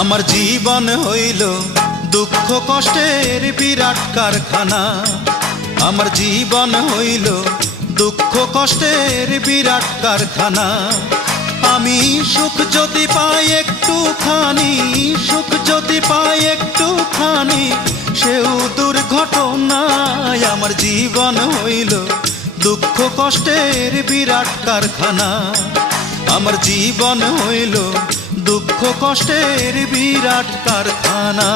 আমার জীবন হইল দুঃখ কষ্টের বিরাট কারখানা। আমার জীবন হইল দুঃখ কষ্টের বিরাট কারখানা। আমি সুখ যদি পাই একটুখানি, সুখ যদি পাই একটুখানি, সেও দুর্ঘটনায়। আমার জীবন হইল দুঃখ কষ্টের বিরাট কারখানা। আমার জীবন হইল দুঃখ কষ্টের বিরাট কারখানা।